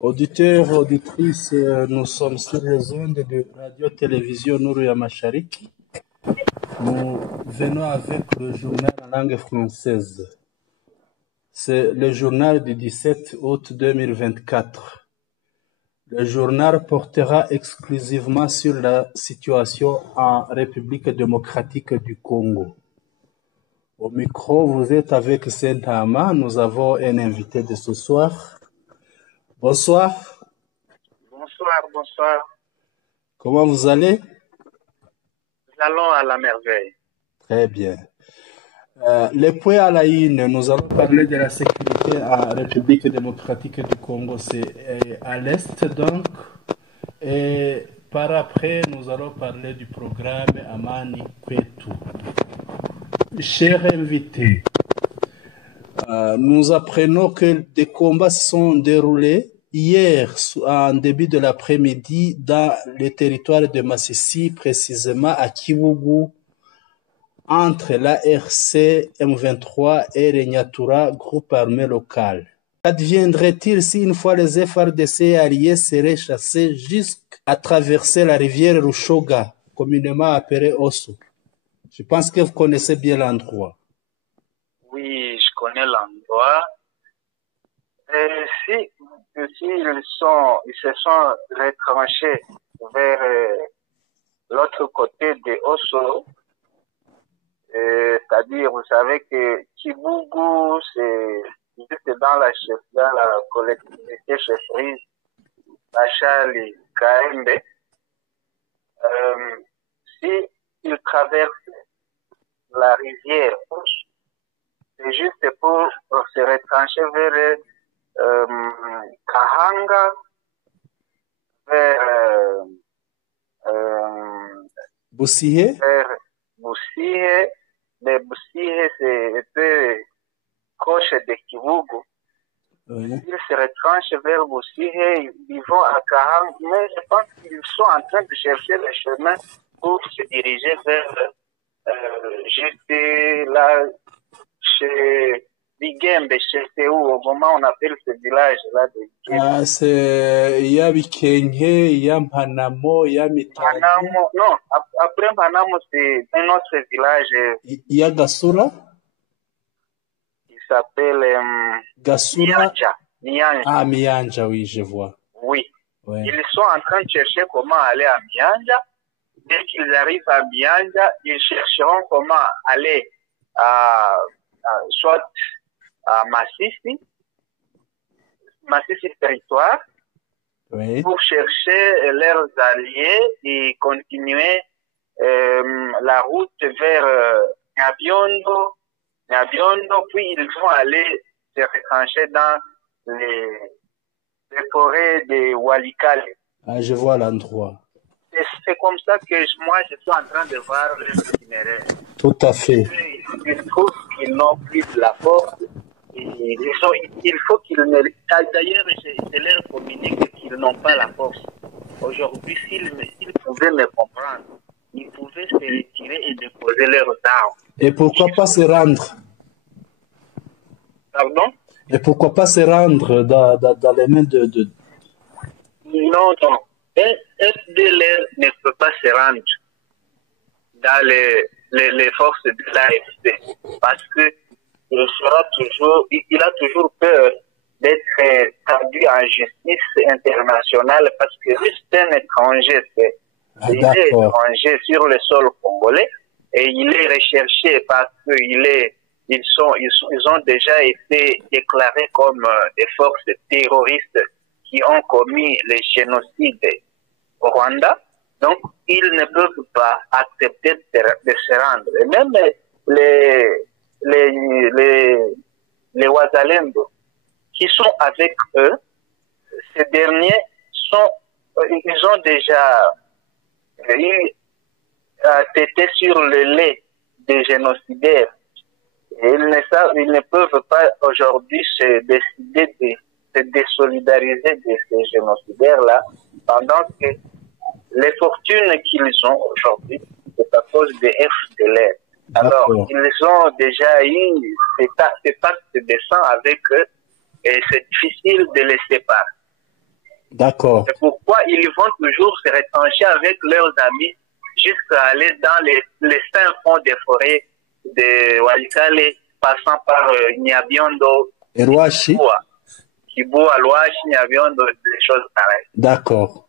Auditeurs, auditrices, nous sommes sur les ondes de Radio-Télévision Nourou Mashariki. Nous venons avec le journal en langue française. C'est le journal du 17 août 2024. Le journal portera exclusivement sur la situation en République démocratique du Congo. Au micro, vous êtes avec Saint-Ama. Nous avons un invité de ce soir. Bonsoir. Bonsoir, bonsoir. Comment vous allez? Nous allons à la merveille. Très bien. Les points à la une, nous allons parler de la sécurité en République démocratique du Congo, c'est à l'est donc. Et par après, nous allons parler du programme Amani Kwetu. Chers invités, nous apprenons que des combats se sont déroulés hier en début de l'après-midi dans le territoire de Massissi, précisément à Kivugu, entre l'ARC M23 et le Nyatura, groupe armé local. Qu'adviendrait-il si une fois les FRDC alliés seraient chassés jusqu'à traverser la rivière Rushoga, communément appelée Osso? Je pense que vous connaissez bien l'endroit. Oui, je connais l'endroit. Si ils se sont retranchés vers l'autre côté de Osso, c'est-à-dire, vous savez que Kibugu, c'est juste dans la collectivité chefferie Bachali Kaembe. Si ils traversent la rivière, c'est juste pour se retrancher vers Kahanga, vers Boussié? Vers Boussié. Mais Boussié, c'est un peu proche de Kivugu. Oui. Ils se retranchent vers Boussié, ils vont à Kahanga, mais je pense qu'ils sont en train de chercher le chemin pour se diriger vers j'étais là chez Bigembe, chez Théo, au moment où on appelle ce village-là de Bigembe. C'est Yabikenke, Yampanamo, Yamitani, Panamo, non, après Panamo, c'est un autre village. Yagasura? Il s'appelle Gasura? Mianja. Ah, Mianja, oui, je vois. Oui. Ouais. Ils sont en train de chercher comment aller à Mianja. Dès qu'ils arrivent à Mianja, ils chercheront comment aller soit à Massissi territoire, Oui. pour chercher leurs alliés et continuer la route vers Nyabiondo, puis ils vont aller se retrancher dans les forêts de Walikale. Ah, je vois l'endroit. C'est comme ça que moi, je suis en train de voir l'itinéraire. Tout à fait. Ils trouvent qu'ils n'ont plus de la force. Il faut qu'ils ne... D'ailleurs, je leur communique qu'ils n'ont pas la force. Aujourd'hui, s'ils pouvaient me comprendre, ils pouvaient se retirer et déposer leurs armes. Et pourquoi pas se rendre? Pardon? Et pourquoi pas se rendre dans les mains de... Non, non. FDLR ne peut pas se rendre dans les forces de l'AFC parce que il a toujours peur d'être traduit en justice internationale parce que c'est un étranger, il est étranger sur le sol congolais et il est recherché parce qu'ils ont déjà été déclarés comme des forces terroristes qui ont commis les génocides au Rwanda. Donc, ils ne peuvent pas accepter de se rendre. Et même les Ouazalendo qui sont avec eux, ces derniers ils ont déjà été sur le lait des génocidaires. Et ils ne peuvent pas aujourd'hui se décider de se désolidariser de ces génocidaires-là, pendant que les fortunes qu'ils ont aujourd'hui, c'est à cause des FDLR. Alors, ils ont déjà eu ces pactes de sang avec eux et c'est difficile de les séparer. D'accord. C'est pourquoi ils vont toujours se retrancher avec leurs amis jusqu'à aller dans les fins fonds des forêts de Walikale, passant par Nyabiondo, Et Rouachi? Kiboua, Louachi, Nyabiondo, des choses pareilles. D'accord.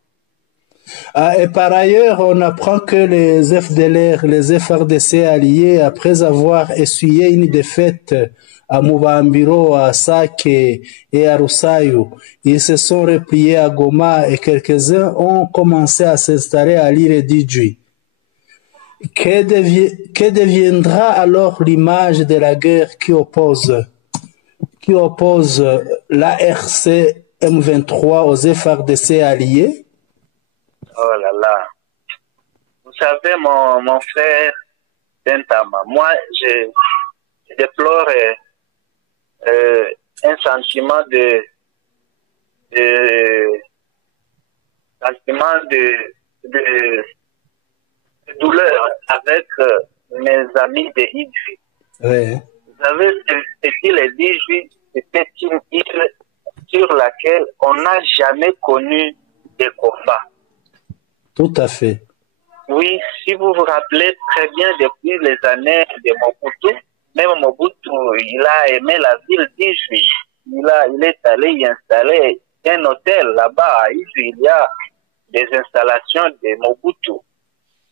Ah, et par ailleurs, on apprend que les FDLR, les FRDC alliés, après avoir essuyé une défaite à Mubambiro, à Sake et à Rusayu, ils se sont repliés à Goma et quelques-uns ont commencé à s'installer à l'île d'Idjui. Que deviendra alors l'image de la guerre qui oppose l'ARC M23 aux FRDC alliés? Oh là là. Vous savez, mon frère Bentama, moi, je déplore un sentiment de douleur avec mes amis de Idji. Oui. Vous savez, cette île d'Idji, c'était une île sur laquelle on n'a jamais connu de combat. Tout à fait. Oui, si vous vous rappelez très bien, depuis les années de Mobutu, même Mobutu, il a aimé la ville d'Idji. Il est allé y installer un hôtel là-bas à Idji. Il y a des installations de Mobutu.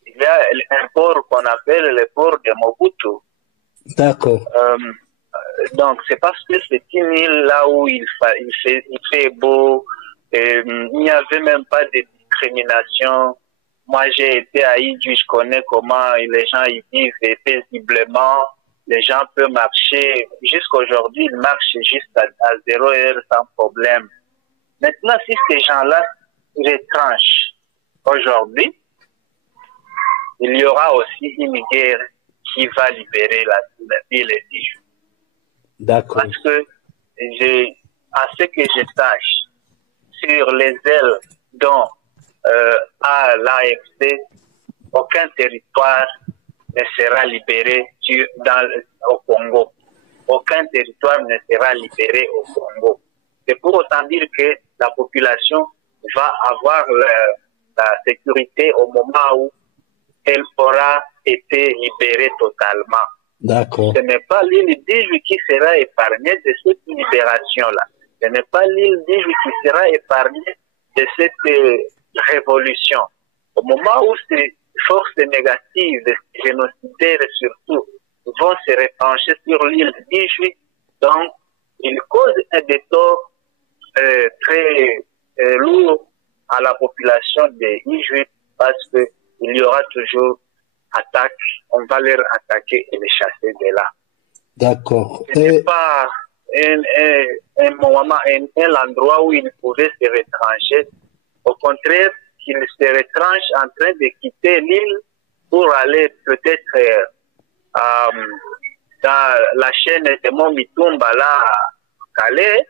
Il y a un port qu'on appelle le port de Mobutu. D'accord. Donc, c'est parce que c'est une île là où il fait beau. Il n'y avait même pas de discrimination. Moi, j'ai été à Idji, je connais comment les gens y vivent paisiblement. Les gens peuvent marcher. Jusqu'aujourd'hui, ils marchent juste à 0 heure sans problème. Maintenant, si ces gens-là retranchent aujourd'hui, il y aura aussi une guerre qui va libérer la ville d'Idji. D'accord. Parce que à ce que je sache, sur les ailes dont à l'AFC, aucun territoire ne sera libéré au Congo. Aucun territoire ne sera libéré au Congo. C'est pour autant dire que la population va avoir la sécurité au moment où elle aura été libérée totalement. D'accord. Ce n'est pas l'île d'Idji qui sera épargnée de cette libération-là. Ce n'est pas l'île d'Idji qui sera épargnée de cette révolution. Au moment où ces forces négatives, génocidaires surtout, vont se retrancher sur l'île d'Idji, donc ils causent un détort très lourd à la population d'Idji parce qu'il y aura toujours attaque, on va leur attaquer et les chasser de là. D'accord. Ce n'est pas un endroit où ils pouvaient se retrancher. Au contraire, qu'ils se retranchent en train de quitter l'île pour aller peut-être dans la chaîne de Mont Mitumba, là, à Calais.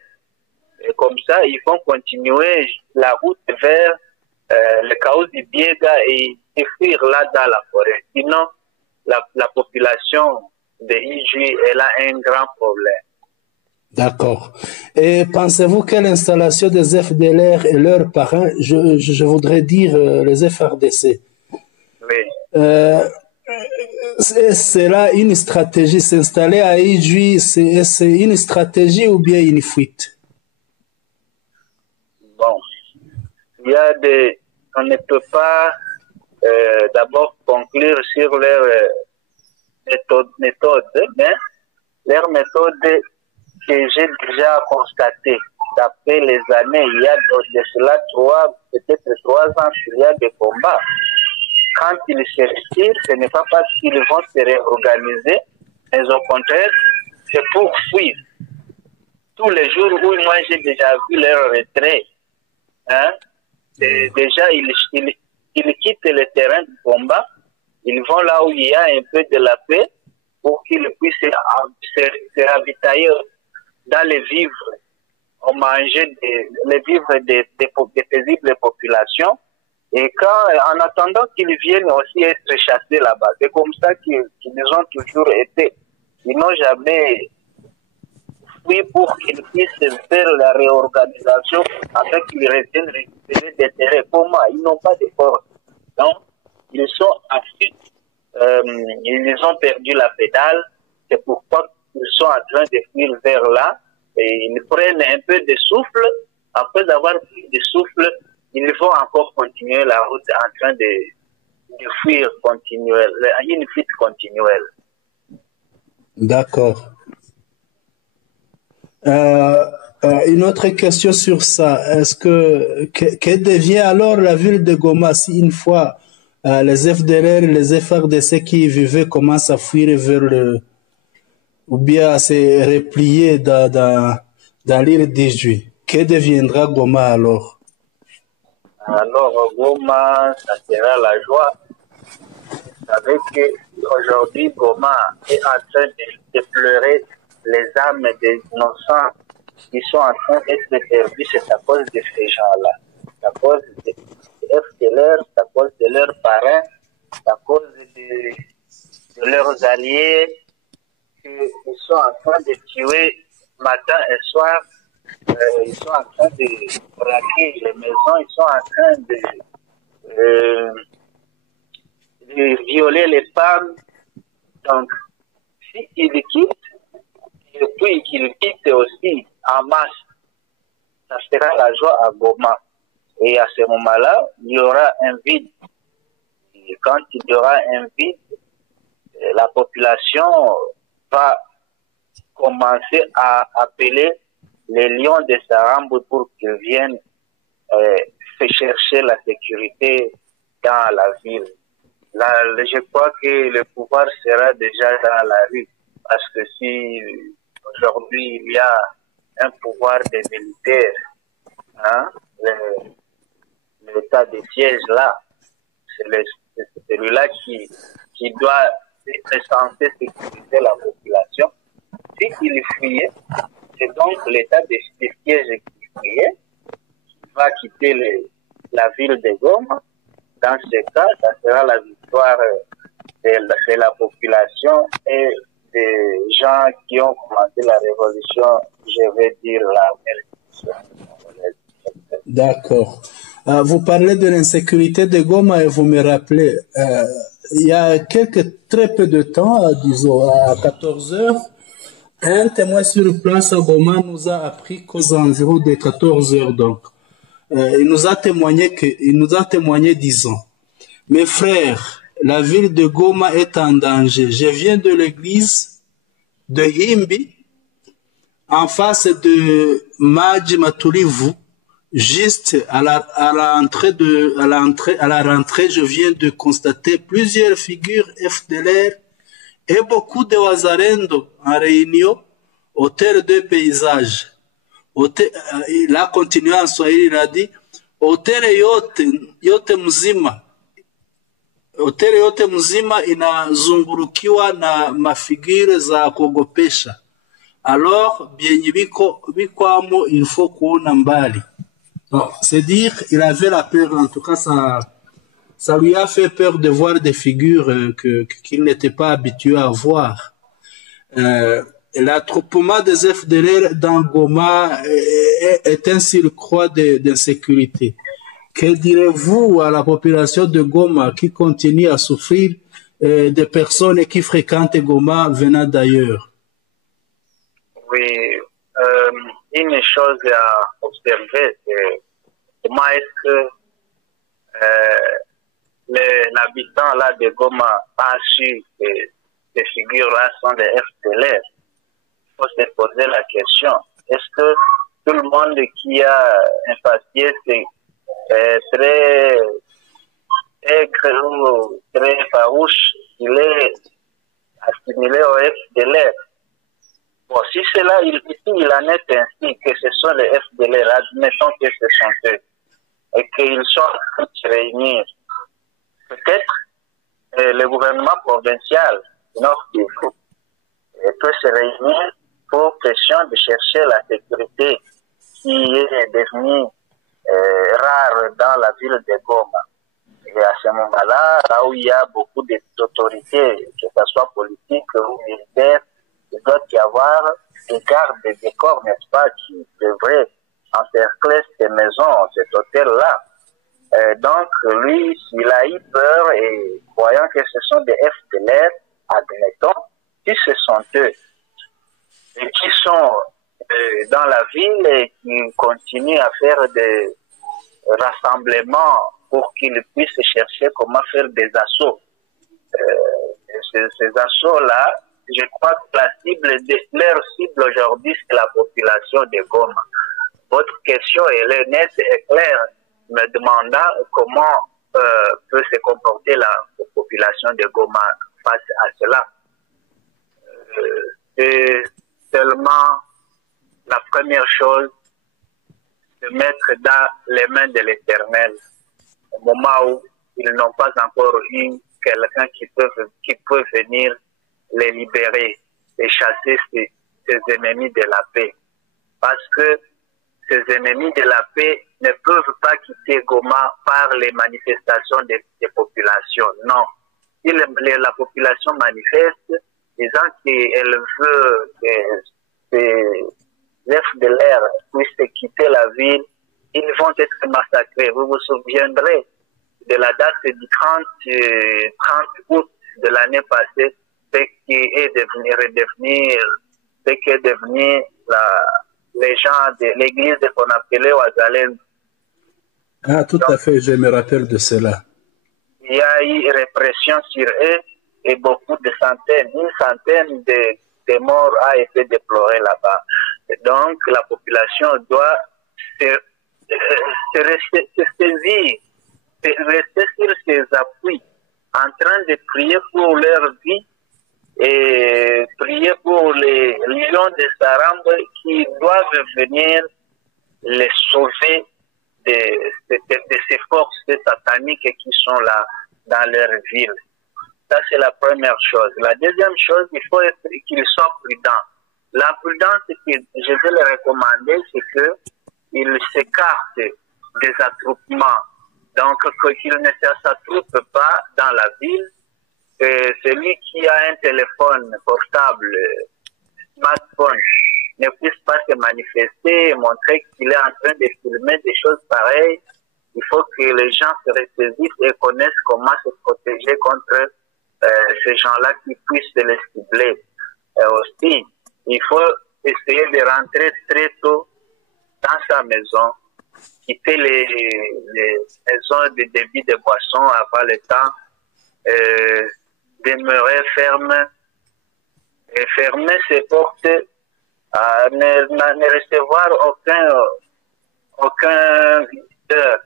Et comme ça, ils vont continuer la route vers le chaos du Biega et fuir là dans la forêt. Sinon, la population de Idji, elle a un grand problème. D'accord. Et pensez-vous que l'installation des FDLR et leurs parents, je voudrais dire les FRDC, Oui. c'est là une stratégie, s'installer à Idji, c'est une stratégie ou bien une fuite? Bon, il y a on ne peut pas d'abord conclure sur leur méthode, mais leur méthode que j'ai déjà constatée d'après les années, il y a de cela peut-être 3 ans, il y a des combats. Quand ils se retirent, ce n'est pas parce qu'ils vont se réorganiser, mais au contraire, c'est pour fuir. Tous les jours où moi j'ai déjà vu leur retrait, hein, déjà ils quittent le terrain du combat, ils vont là où il y a un peu de la paix pour qu'ils puissent se ravitailler dans les vivres, au manger les vivres des paisibles populations. Et en attendant qu'ils viennent aussi être chassés là-bas, c'est comme ça qu'ils ont toujours été. Ils n'ont jamais fuient pour qu'ils puissent faire la réorganisation afin qu'ils reviennent récupérer des terrains. Comment? Ils n'ont pas de force. Donc, ils sont en fuite. Ils ont perdu la pédale. C'est pourquoi ils sont en train de fuir vers là. Et ils prennent un peu de souffle. Après avoir pris de souffle, ils vont encore continuer la route en train de fuir continuelle, une fuite continuelle. D'accord. Une autre question sur ça. Est-ce que devient alors la ville de Goma si une fois les FDLR, les FRDC qui y vivaient commencent à fuir vers ou bien à se replier dans l'île d'Ijui? Que deviendra Goma alors? Alors, Goma, ça sera la joie. Vous savez qu'aujourd'hui, Goma est en train de pleurer les âmes des innocents qui sont en train d'être perdus. C'est à cause de ces gens-là. C'est à cause des FDLR, c'est à cause de leurs parents, c'est à cause de leurs alliés qu'ils sont en train de tuer matin et soir. Ils sont en train de braquer les maisons, ils sont en train de violer les femmes. Donc, s'ils quittent, et puis qu'ils quittent aussi en masse, ça sera la joie à Goma. Et à ce moment-là, il y aura un vide. Et quand il y aura un vide, la population va commencer à appeler les lions de Sarambo pour qu'ils viennent chercher la sécurité dans la ville. Là, je crois que le pouvoir sera déjà dans la rue. Parce que si aujourd'hui il y a un pouvoir des militaires, hein, l'état de siège là, c'est celui-là qui doit être censé sécuriser la population. S'il fuyait, c'est donc l'état de siège qui fuyait, qui va quitter la ville de Goma. Dans ce cas, ça sera la victoire de la population et des gens qui ont commencé la révolution, je vais dire la révolution. D'accord. Vous parlez de l'insécurité de Goma et vous me rappelez, il y a très peu de temps, disons à 14 heures, un témoin sur place à Goma nous a appris qu'aux environs de 14 heures, donc, il nous a témoigné disant, mes frères, la ville de Goma est en danger. Je viens de l'église de Himbi, en face de Maji Maturivu, juste à la rentrée, je viens de constater plusieurs figures FDLR et beaucoup de Wazalendo en réunion au terre de paysage. Il a continué en Swahili, il a dit, hoteli yote mzima inazungurukiwa na mafigure za kuogopesha. Alors, byenye bikwamo, il faut kuona mbali. C'est dire, il avait la peur, en tout cas, ça lui a fait peur de voir des figures qu'il n'était pas habitué à voir. L'attroupement des FDLR dans Goma est un surcroît d'insécurité. Que direz-vous à la population de Goma qui continue à souffrir des personnes qui fréquentent Goma venant d'ailleurs? Oui, une chose à observer, c'est comment est-ce que l'habitant là de Goma a su que ces figures-là sont des FDLR. Il faut se poser la question. Est-ce que tout le monde qui a un papier très aigre ou très farouche, il est assimilé au FDLR? Bon, si cela, il en est ainsi, que ce sont les FDLR, admettons que ce sont eux, et qu'ils sont en train de se réunir. Peut-être le gouvernement provincial Nord Kivu peut se réunir pour question de chercher la sécurité qui est devenue rare dans la ville de Goma. Et à ce moment-là, là où il y a beaucoup d'autorités, que ce soit politiques ou militaires, il doit y avoir des gardes, des décors, n'est-ce pas, qui devraient encercler ces maisons, cet hôtel-là. Donc, lui, il a eu peur et croyant que ce sont des FDLR, admettons, si ce sont eux et qui sont dans la ville et qui continuent à faire des rassemblements pour qu'ils puissent chercher comment faire des assauts. Ces assauts-là, je crois que leur cible aujourd'hui, c'est la population de Goma. Votre question, elle est nette et claire, me demandant comment peut se comporter la population de Goma face à cela. C'est seulement la première chose, de mettre dans les mains de l'Éternel, au moment où ils n'ont pas encore eu quelqu'un qui peut venir les libérer et chasser ces ennemis de la paix. Parce que ces ennemis de la paix ne peuvent pas quitter Goma par les manifestations des populations. Non. Si la population manifeste, disant qu'elle veut que les FDLR puissent quitter la ville, ils vont être massacrés. Vous vous souviendrez de la date du 30 août de l'année passée, ce qui est devenu les gens de l'église qu'on appelait Ouazalem. Ah, tout à fait, je me rappelle de cela. Il y a eu répression sur eux et beaucoup de centaines, une centaine de morts a été déplorée là-bas. Donc, la population doit se saisir, rester sur ses appuis, en train de prier pour leur vie et prier pour les lions de Sarambe qui doivent venir les sauver de ces forces sataniques qui sont là dans leur ville. Ça, c'est la première chose. La deuxième chose, il faut qu'ils soient prudents. La prudence que je vais leur recommander, c'est qu'ils s'écartent des attroupements. Donc, qu'ils ne s'attroupent pas dans la ville. Celui qui a un téléphone portable, smartphone, ne puisse pas se manifester et montrer qu'il est en train de filmer des choses pareilles. Il faut que les gens se ressaisissent et connaissent comment se protéger contre ces gens-là qui puissent les cibler. Aussi, il faut essayer de rentrer très tôt dans sa maison, quitter les maisons de débit de boissons avant le temps, demeurer ferme et fermer ses portes, ne recevoir aucun visiteur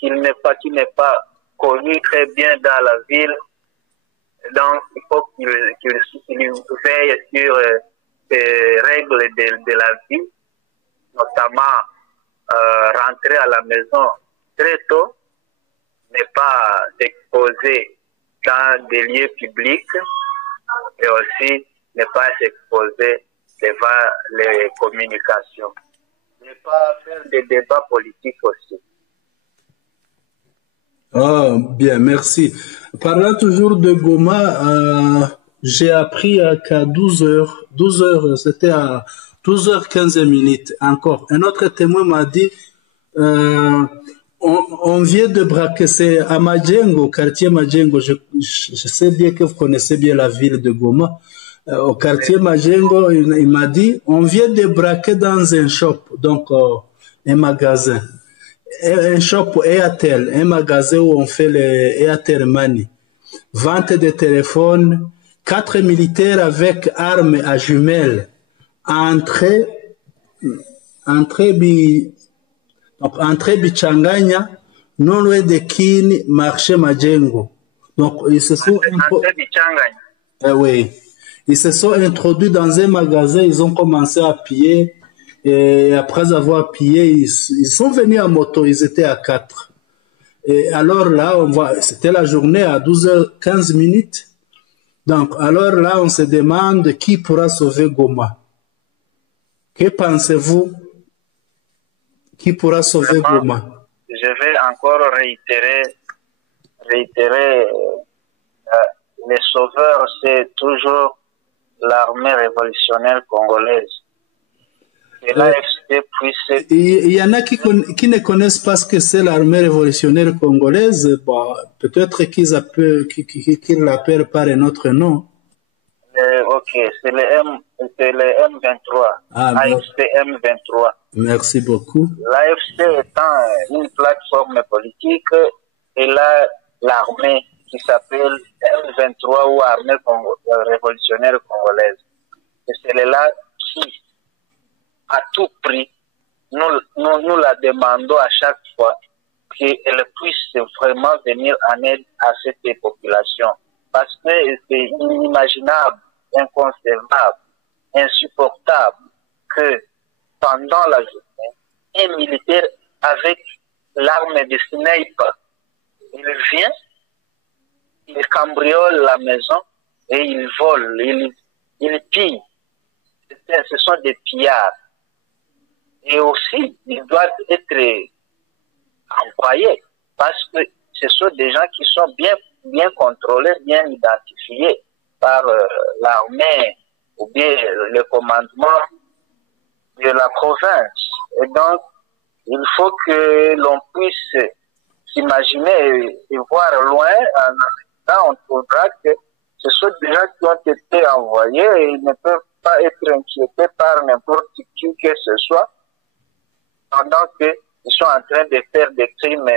qui n'est pas connu très bien dans la ville. Donc, il faut qu'il veille sur les règles de la vie, notamment rentrer à la maison très tôt, ne pas s'exposer dans des lieux publics et aussi ne pas s'exposer devant les communications. Ne pas faire des débats politiques aussi. Oh, bien, merci. Parlant toujours de Goma, j'ai appris qu'à 12h, c'était à 12h15 minutes encore. Un autre témoin m'a dit, on vient de braquer, c'est à Majengo, quartier Majengo. Je sais bien que vous connaissez bien la ville de Goma. Au quartier Majengo, il m'a dit, on vient de braquer dans un shop, donc un magasin. Un shop Airtel, un magasin où on fait les Airtel Money. Vente de téléphones, 4 militaires avec armes à jumelles. Entrée Bichanganya, non loin de Kini, marché Majengo. Donc, ils se sont oui. Ils se sont introduits dans un magasin, ils ont commencé à piller. Et après avoir pillé, ils sont venus à moto, ils étaient à 4. Et alors là, c'était la journée à 12h15 minutes. Donc, alors là, on se demande qui pourra sauver Goma. Que pensez-vous? Qui pourra sauver Goma? Je vais encore réitérer, les sauveurs, c'est toujours l'armée révolutionnaire congolaise. Et l'AFC puisse... Il y en a qui ne connaissent pas ce que c'est l'armée révolutionnaire congolaise. Bon, peut-être qu'ils l'appellent par un autre nom. Ok, c'est le M23. Ah, AFC M23. Merci beaucoup. L'AFC étant une plateforme politique, et là, l'armée qui s'appelle M23 ou Armée révolutionnaire congolaise. Et c'est là qui, à tout prix, nous la demandons à chaque fois qu'elle puisse vraiment venir en aide à cette population. Parce que c'est inimaginable, inconcevable, insupportable que pendant la journée, un militaire avec l'arme de sniper, il vient, il cambriole la maison et il vole, il pille. Ce sont des pillards. Et aussi, ils doivent être employés parce que ce sont des gens qui sont bien contrôlés, bien identifiés par l'armée ou bien le commandement de la province. Et donc, il faut que l'on puisse s'imaginer et voir loin. En on trouvera que ce sont des gens qui ont été envoyés et ils ne peuvent pas être inquiétés par n'importe qui que ce soit, pendant qu'ils sont en train de faire des crimes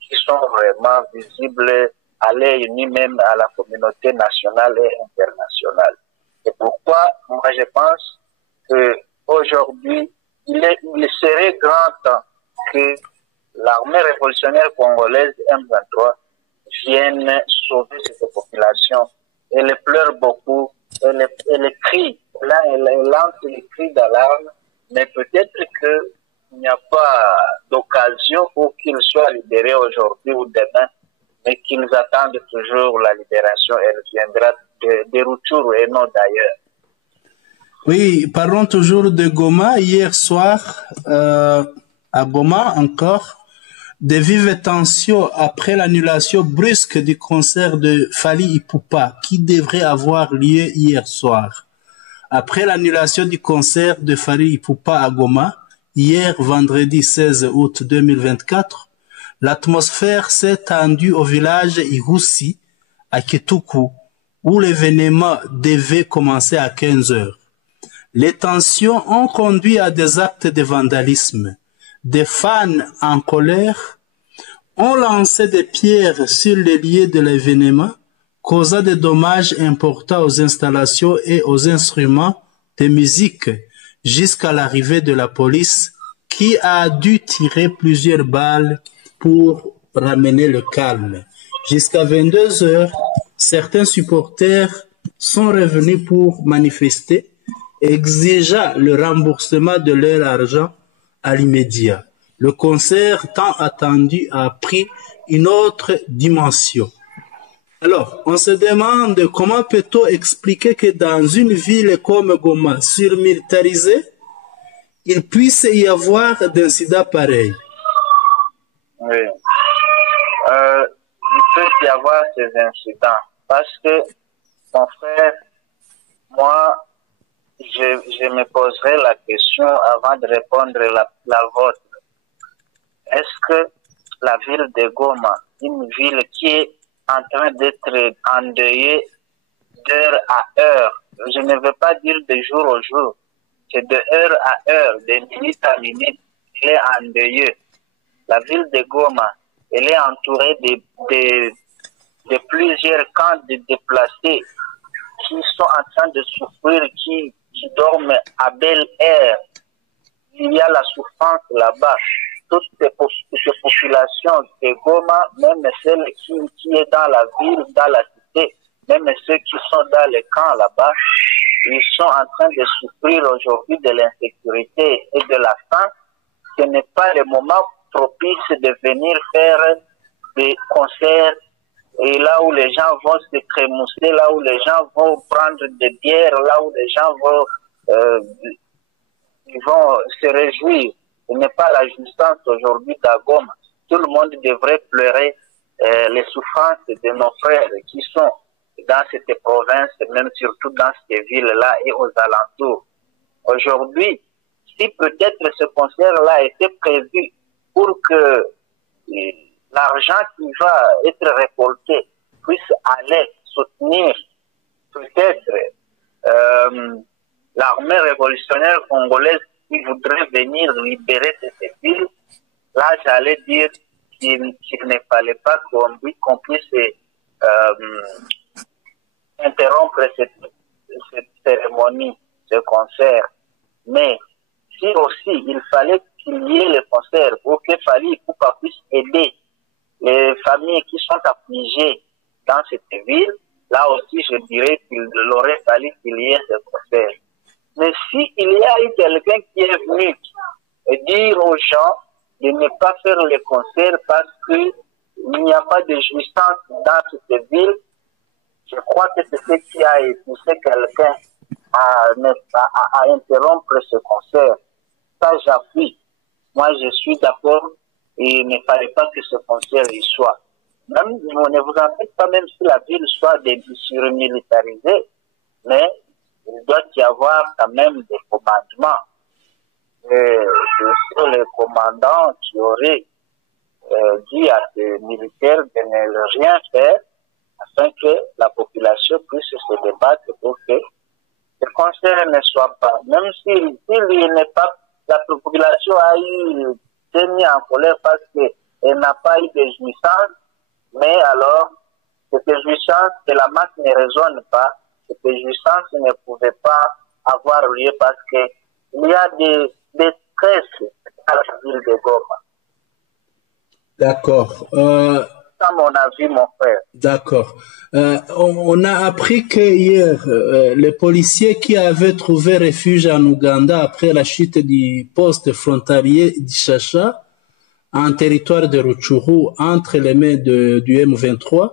qui sont vraiment visibles à l'œil ni même à la communauté nationale et internationale. C'est pourquoi moi je pense qu'aujourd'hui, il serait grand temps que l'armée révolutionnaire congolaise M23 vienne sauver cette population. Elle pleure beaucoup, elle crie, là elle lance les cris d'alarme, mais peut-être qu'il n'y a pas d'occasion pour qu'ils soient libérés aujourd'hui ou demain, mais qu'ils attendent toujours la libération. Elle viendra de retour et non d'ailleurs. Oui, parlons toujours de Goma. Hier soir, à Goma encore, de vives tensions après l'annulation brusque du concert de Fally Ipupa qui devrait avoir lieu hier soir. Après l'annulation du concert de Fally Ipupa à Goma, hier vendredi 16 août 2024, l'atmosphère s'est tendue au village Irusi à Kituku où l'événement devait commencer à 15 heures. Les tensions ont conduit à des actes de vandalisme. Des fans en colère ont lancé des pierres sur les lieux de l'événement, causant des dommages importants aux installations et aux instruments de musique jusqu'à l'arrivée de la police qui a dû tirer plusieurs balles pour ramener le calme. Jusqu'à 22 heures, certains supporters sont revenus pour manifester, exigeant le remboursement de leur argent à l'immédiat. Le concert tant attendu a pris une autre dimension. Alors, on se demande comment peut-on expliquer que dans une ville comme Goma, surmilitarisée, il puisse y avoir d'incidents pareils. Oui. Il peut y avoir ces incidents parce que, mon frère, moi, je me poserai la question avant de répondre la vôtre. Est-ce que la ville de Goma, une ville qui est en train d'être endeuillée d'heure à heure, je ne veux pas dire de jour au jour, c'est de heure à heure, de minute à minute, elle est endeuillée. La ville de Goma, elle est entourée de plusieurs camps de déplacés qui sont en train de souffrir, qui dorment à bel air. Il y a la souffrance là-bas. Toutes ces populations de Goma, même celles qui est dans la ville, dans la cité, même ceux qui sont dans les camps là-bas, ils sont en train de souffrir aujourd'hui de l'insécurité et de la faim. Ce n'est pas le moment propice de venir faire des concerts et là où les gens vont se crémousser, là où les gens vont prendre des bières, là où les gens vont se réjouir. Ce n'est pas la jouissance aujourd'hui d'Agoma. Tout le monde devrait pleurer les souffrances de nos frères qui sont dans cette province, même surtout dans ces villes-là et aux alentours. Aujourd'hui, si peut-être ce concert-là était prévu pour que l'argent qui va être récolté puisse aller soutenir peut-être l'armée révolutionnaire congolaise qui voudrait venir libérer cette ville, là j'allais dire qu'il ne fallait pas qu'on puisse interrompre cette cérémonie, ce concert. Mais si aussi il fallait qu'il y ait le concert pour que Fally Ipupa puisse aider les familles qui sont affligées dans cette ville, là aussi je dirais qu'il aurait fallu qu'il y ait ce concert. Mais s'il y a eu quelqu'un qui est venu dire aux gens de ne pas faire le concert parce qu'il n'y a pas de jouissance dans cette ville, je crois que c'est ce qui a poussé quelqu'un à interrompre ce concert. Ça, j'appuie. Moi, je suis d'accord et il ne fallait pas que ce concert y soit. Même, ne vous en faites pas, même si la ville soit surmilitarisée, mais il doit y avoir quand même des commandements. C'est le commandant qui aurait dit à ces militaires de ne rien faire afin que la population puisse se débattre pour que le concert ne soit pas. Même s'il n'est pas, la population a été mise en colère parce qu'elle n'a pas eu de jouissance, mais alors, cette jouissance, que la masse ne raisonne pas, cette jouissance ne pouvait pas avoir lieu parce qu'il y a des stress à la ville de Goma. D'accord. C'est mon avis, mon frère. D'accord. On a appris que hier, les policiers qui avaient trouvé refuge en Ouganda après la chute du poste frontalier d'Ishasha, en territoire de Rutshuru, entre les mains du M23,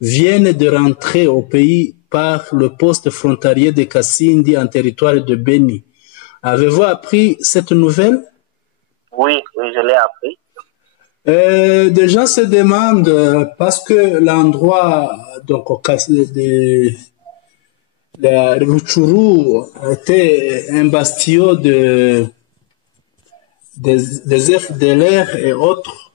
viennent de rentrer au pays par le poste frontalier de Kassindi en territoire de Beni. Avez-vous appris cette nouvelle? Oui, je l'ai appris. Des gens se demandent, parce que l'endroit donc de la Rutshuru était un bastion des FDLR et autres,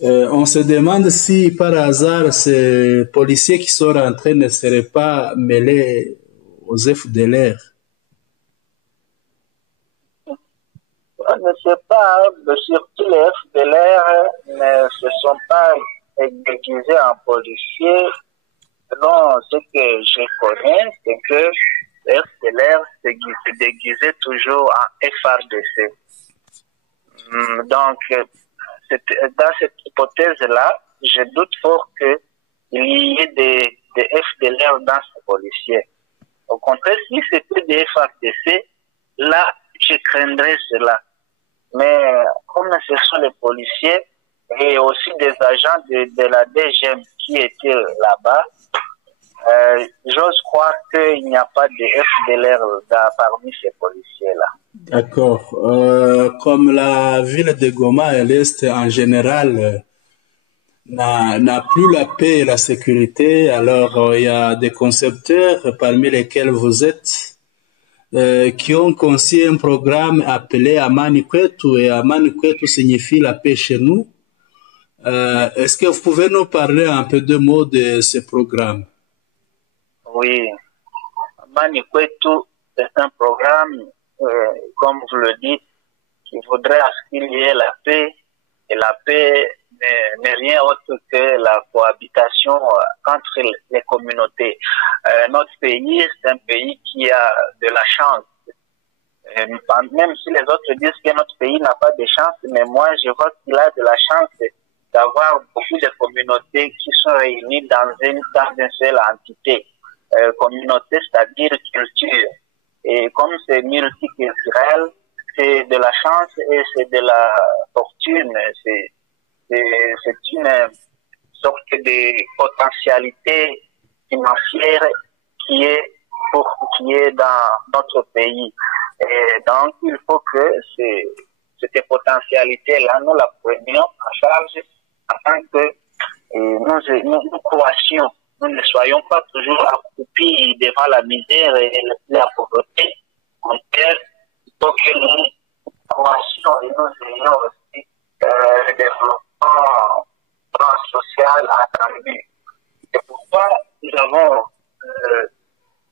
on se demande si par hasard ces policiers qui sont rentrés ne seraient pas mêlés aux FDLR. On ne sait pas, surtout les FDLR ne se sont pas déguisés en policiers. Non, ce que je connais, c'est que les FDLR se déguisaient toujours en FRDC. Donc, dans cette hypothèse-là, je doute fort qu'il y ait des FDLR dans ces policiers. Au contraire, si c'était des FRDC, là, je craindrais cela. Mais comme ce sont les policiers et aussi des agents de la DGM qui étaient là-bas, j'ose croire qu'il n'y a pas de FDLR parmi ces policiers-là. D'accord. Comme la ville de Goma à l'Est en général n'a plus la paix et la sécurité, alors il y a des concepteurs parmi lesquels vous êtes qui ont conçu un programme appelé Amani Kwetu, et Amani Kwetu signifie la paix chez nous. Est-ce que vous pouvez nous parler un peu de mots de ce programme? Oui, Amani Kwetu, c'est un programme, comme vous le dites, qui voudrait à ce qu'il y ait la paix, et la paix n'est rien autre que la cohabitation entre les communautés. Notre pays, c'est un pays qui a de la chance. Même si les autres disent que notre pays n'a pas de chance, mais moi, je vois qu'il a de la chance d'avoir beaucoup de communautés qui sont réunies dans une seule entité. Communauté, c'est-à-dire culture. Et comme c'est multiculturel, c'est de la chance et c'est de la fortune. C'est une sorte de potentialité financière qui est dans notre pays. Et donc, il faut que cette potentialité-là, nous la prenions en charge afin que nous croissions nous ne soyons pas toujours accroupis devant la misère et la pauvreté. En terre, il faut que nous avancions et nous ayons aussi le développement social attendu. C'est pourquoi nous avons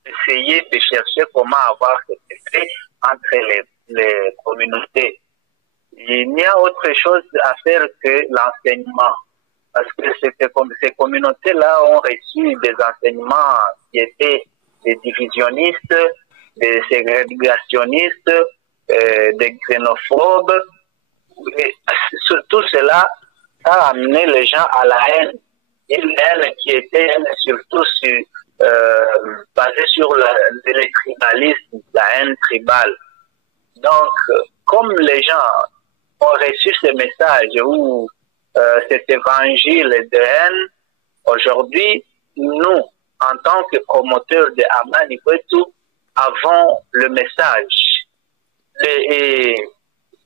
essayé de chercher comment avoir cet effet entre les communautés. Il n'y a autre chose à faire que l'enseignement. Parce que ces communautés-là ont reçu des enseignements qui étaient des divisionnistes, des ségrégationnistes, des xénophobes. Et tout cela a amené les gens à la haine. Une haine qui était surtout basée sur le tribalisme, la haine tribale. Donc, comme les gens ont reçu ce message ou cet évangile de haine, aujourd'hui, nous, en tant que promoteurs de Amani Kwetu, avons le message de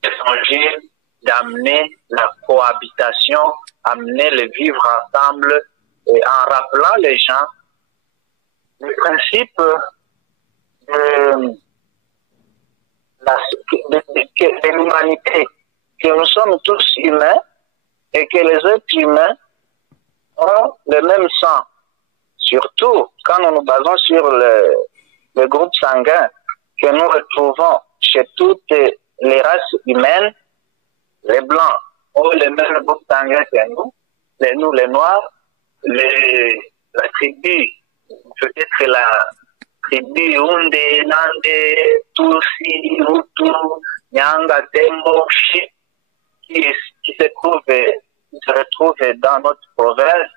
l'évangile d'amener la cohabitation, amener le vivre ensemble, et en rappelant les gens le principe de l'humanité, que nous sommes tous humains et que les êtres humains ont le même sang. Surtout quand nous nous basons sur le groupe sanguin que nous retrouvons chez toutes les races humaines, les blancs ont le même groupe sanguin que nous, les noirs, la tribu, peut-être la tribu Hunde, Nande, Tutsi, Hutu, Nyanga, Tembo, Chi, qui se retrouve dans notre province.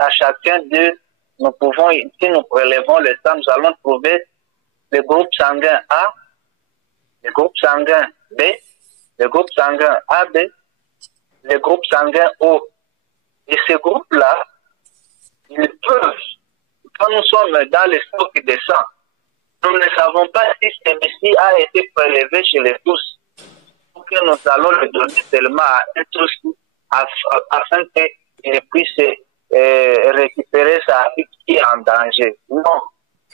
À chacun d'eux, nous pouvons, si nous prélevons le sang, nous allons trouver le groupe sanguin A, le groupe sanguin B, le groupe sanguin AB, le groupe sanguin O. Et ces groupes-là, ils peuvent, quand nous sommes dans le stock de sang, nous ne savons pas si celui-ci a été prélevé chez les tous, ou que nous allons le donner seulement à un tous afin qu'il puisse récupérer sa vie qui est en danger. Non,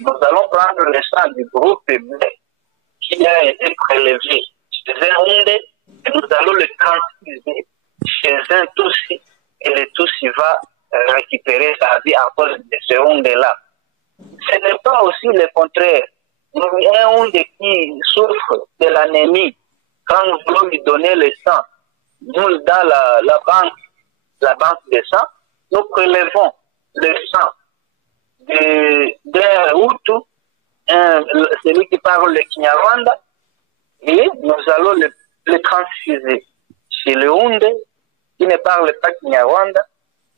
nous allons prendre le sang du groupe B qui a été prélevé chez un Hunde et nous allons le transfuser chez un Tutsi et le Tutsi va récupérer sa vie à cause de ce Hunde-là. Ce n'est pas aussi le contraire. Un Hunde qui souffre de l'anémie, quand nous voulons lui donner le sang, nous dans la banque de sang, nous prélevons le sang d'un Hutu, celui qui parle le Kinyarwanda, et nous allons le transfuser chez le Hunde qui ne parle pas Kinyarwanda,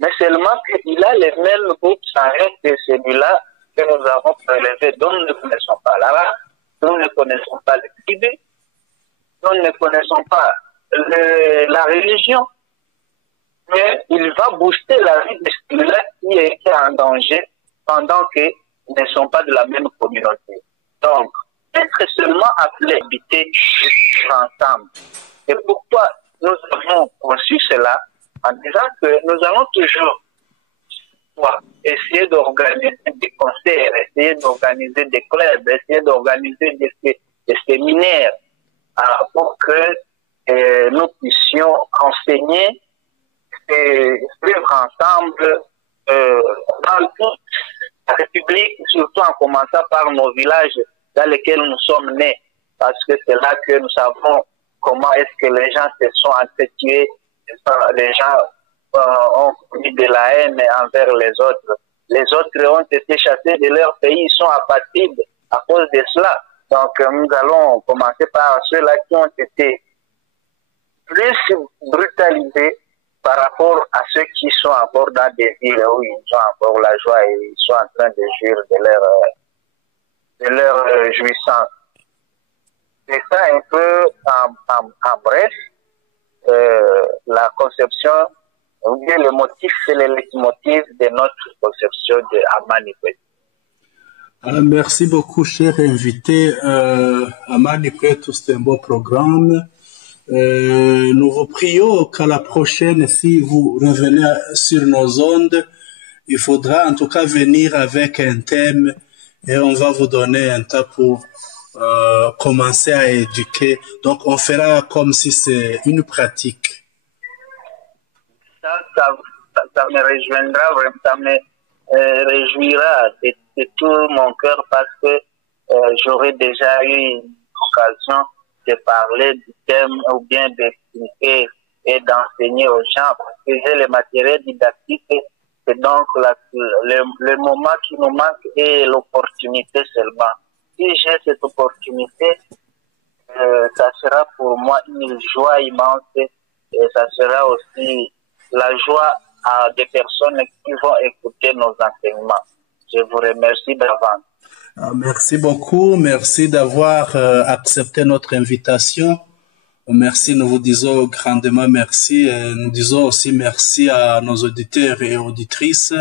mais seulement qu'il a les mêmes groupes sanguins que celui-là que nous avons prélevé, dont nous ne connaissons pas la race, nous ne connaissons pas le tribu, nous ne connaissons pas la religion, mais il va booster la vie de celui-là qui est en danger pendant qu'ils ne sont pas de la même communauté. Donc, être seulement appelé à habiter ensemble. Et pourquoi nous avons conçu cela en disant que nous allons toujours essayer d'organiser des concerts, essayer d'organiser des clubs, essayer d'organiser des séminaires pour que nous puissions enseigner et vivre ensemble dans toute la République, surtout en commençant par nos villages dans lesquels nous sommes nés, parce que c'est là que nous savons comment est-ce que les gens se sont entretués, les gens ont commis de la haine envers les autres. Les autres ont été chassés de leur pays, ils sont apatrides à cause de cela. Donc nous allons commencer par ceux-là qui ont été plus brutalisés par rapport à ceux qui sont encore dans des villes où ils ont encore la joie et ils sont en train de jouir de leur jouissance. C'est ça un peu en bref la conception, ou bien le motif, c'est le leitmotiv de notre conception de Amani Kwetu. Merci beaucoup, cher invité. Amani Kwetu, c'est un beau programme. Nous vous prions qu'à la prochaine, si vous revenez sur nos ondes, il faudra en tout cas venir avec un thème et on va vous donner un temps pour commencer à éduquer. Donc, on fera comme si c'est une pratique. Ça me rejoindra vraiment, ça me réjouira de tout mon cœur parce que j'aurais déjà eu l'occasion de parler du thème ou bien d'expliquer et d'enseigner aux gens parce que j'ai le matériel didactique. C'est donc le moment qui nous manque et l'opportunité seulement. Si j'ai cette opportunité, ça sera pour moi une joie immense et ça sera aussi la joie à des personnes qui vont écouter nos enseignements. Je vous remercie d'avance. Merci beaucoup. Merci d'avoir accepté notre invitation. Merci, nous vous disons grandement merci. Nous disons aussi merci à nos auditeurs et auditrices.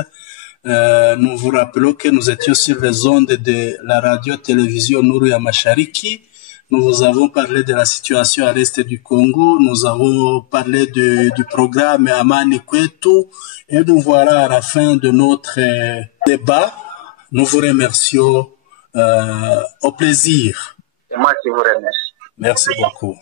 Nous vous rappelons que nous étions sur les ondes de la radio-télévision Nuru ya Mashariki. Nous vous avons parlé de la situation à l'est du Congo. Nous avons parlé du programme Amani Kwetu. Et nous voilà à la fin de notre débat. Nous vous remercions. Au plaisir. C'est moi qui vous remercie. Merci beaucoup.